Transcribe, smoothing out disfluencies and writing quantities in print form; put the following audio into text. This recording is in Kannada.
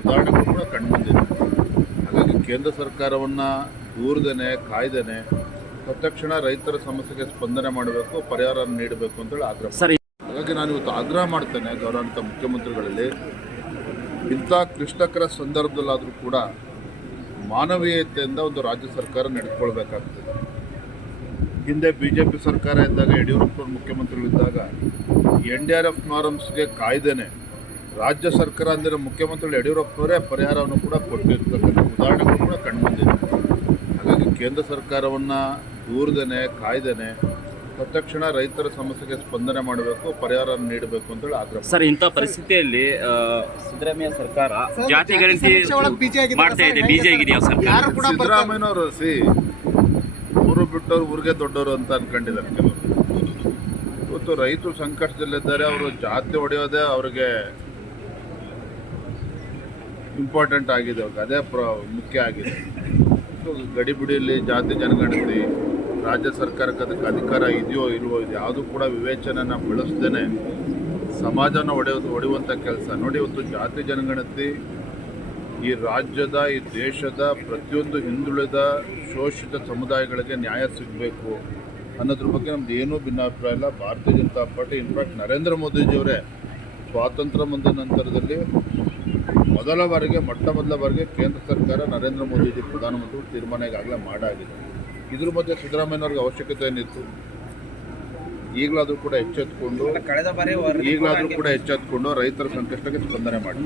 ಉದಾಹರಣೆಗಳು ಕೂಡ ಕಂಡುಬಂದಿದೆ. ಹಾಗಾಗಿ ಕೇಂದ್ರ ಸರ್ಕಾರವನ್ನು ದೂರದೇನೆ ಕಾಯ್ದೇನೆ ತತ್ಕ್ಷಣ ರೈತರ ಸಮಸ್ಯೆಗೆ ಸ್ಪಂದನೆ ಮಾಡಬೇಕು, ಪರಿಹಾರ ನೀಡಬೇಕು ಅಂತೇಳಿ ಆಗ್ರಹ. ಹಾಗಾಗಿ ನಾನು ಇವತ್ತು ಆಗ್ರಹ ಮಾಡ್ತೇನೆ ಗೌರವಾನ್ವಿತ ಮುಖ್ಯಮಂತ್ರಿಗಳಲ್ಲಿ, ಇಂಥ ಕ್ಲಿಷ್ಟಕರ ಸಂದರ್ಭದಲ್ಲಾದರೂ ಕೂಡ ಮಾನವೀಯತೆಯಿಂದ ಒಂದು ರಾಜ್ಯ ಸರ್ಕಾರ ನಡೆದುಕೊಳ್ಬೇಕಾಗ್ತದೆ. ಹಿಂದೆ BJP ಸರ್ಕಾರ ಇದ್ದಾಗ, ಯಡಿಯೂರಪ್ಪ ಮುಖ್ಯಮಂತ್ರಿಗಳಿದ್ದಾಗ NDRF ನಾರ್ಮ್ಸ್ಗೆ ಕಾಯ್ದೇನೆ ರಾಜ್ಯ ಸರ್ಕಾರ ಅಂದರೆ ಮುಖ್ಯಮಂತ್ರಿಗಳು ಯಡಿಯೂರಪ್ಪನವರೇ ಪರಿಹಾರವನ್ನು ಕೂಡ ಕೊಟ್ಟಿರ್ತಕ್ಕಂಥ ಉದಾಹರಣೆಗಳು ಕೂಡ ಕಂಡುಬಂದಿದೆ. ಹಾಗಾಗಿ ಕೇಂದ್ರ ಸರ್ಕಾರವನ್ನು ದೂರದೇನೆ ಕಾಯ್ದೇನೆ ತತ್ಕ್ಷಣ ರೈತರ ಸಮಸ್ಯೆಗೆ ಸ್ಪಂದನೆ ಮಾಡಬೇಕು, ಪರಿಹಾರ ನೀಡಬೇಕು ಅಂತೇಳಿ ಆಗ್ರಹ. ಸರ್, ಇಂಥ ಪರಿಸ್ಥಿತಿಯಲ್ಲಿ ಸಿದ್ದರಾಮಯ್ಯ ಸರ್ಕಾರ ಜಾತಿ ಗಣತಿ ಮಾಡ್ತಾ ಇದೆ, ಬಿಜಿ ಆಗಿದೆಯಾ ಸರ್ಕಾರ? ಸಿದ್ದರಾಮಯ್ಯನವರು ಊರು ಬಿಟ್ಟವ್ರು ಊರಿಗೆ ದೊಡ್ಡವರು ಅಂತ ಅನ್ಕೊಂಡಿದ್ದಾರೆ ಕೆಲವರು. ಇವತ್ತು ರೈತರು ಸಂಕಷ್ಟದಲ್ಲಿದ್ದಾರೆ, ಅವರು ಜಾತಿ ಹೊಡೆಯೋದೇ ಅವ್ರಿಗೆ ಇಂಪಾರ್ಟೆಂಟ್ ಆಗಿದೆ, ಅವ್ರಿಗೆ ಅದೇ ಮುಖ್ಯ ಆಗಿದೆ. ಗಡಿಬಿಡಿಯಲ್ಲಿ ಜಾತಿ ಜನಗಣತಿ ರಾಜ್ಯ ಸರ್ಕಾರಕ್ಕೆ ಅದಕ್ಕೆ ಅಧಿಕಾರ ಇದೆಯೋ ಇಲ್ವೋ, ಇದು ಯಾವುದೂ ಕೂಡ ವಿವೇಚನೆಯನ್ನು ಬೆಳೆಸ್ದೇನೆ ಸಮಾಜನ ಹೊಡೆಯುವಂಥ ಕೆಲಸ ನೋಡಿ. ಇವತ್ತು ಜಾತಿ ಜನಗಣತಿ ಈ ರಾಜ್ಯದ, ಈ ದೇಶದ ಪ್ರತಿಯೊಂದು ಹಿಂದುಳಿದ ಶೋಷಿತ ಸಮುದಾಯಗಳಿಗೆ ನ್ಯಾಯ ಸಿಗಬೇಕು ಅನ್ನೋದ್ರ ಬಗ್ಗೆ ನಮ್ದು ಏನೂ ಭಿನ್ನಾಭಿಪ್ರಾಯ ಇಲ್ಲ. ಭಾರತೀಯ ಜನತಾ ಪಾರ್ಟಿ, ಇನ್ಫ್ಯಾಕ್ಟ್ ನರೇಂದ್ರ ಮೋದಿಜಿಯವರೇ ಸ್ವಾತಂತ್ರ್ಯ ಬಂದ ನಂತರದಲ್ಲಿ ಮೊದಲ ಬಾರಿಗೆ ಕೇಂದ್ರ ಸರ್ಕಾರ ನರೇಂದ್ರ ಮೋದಿಜಿ ಪ್ರಧಾನಮಂತ್ರಿ ತೀರ್ಮಾನ ಈಗಾಗಲೇ ಮಾಡಾಗಿದೆ. ಇದ್ರ ಮಧ್ಯೆ ಸಿದ್ದರಾಮಯ್ಯನವ್ರಿಗೆ ಅವಶ್ಯಕತೆ ಏನಿತ್ತು? ಈಗಲಾದರೂ ಕೂಡ ಎಚ್ಚೆತ್ತುಕೊಂಡು ರೈತರ ಸಂಕಷ್ಟಕ್ಕೆ ಸ್ಪಂದನೆ ಮಾಡಿ.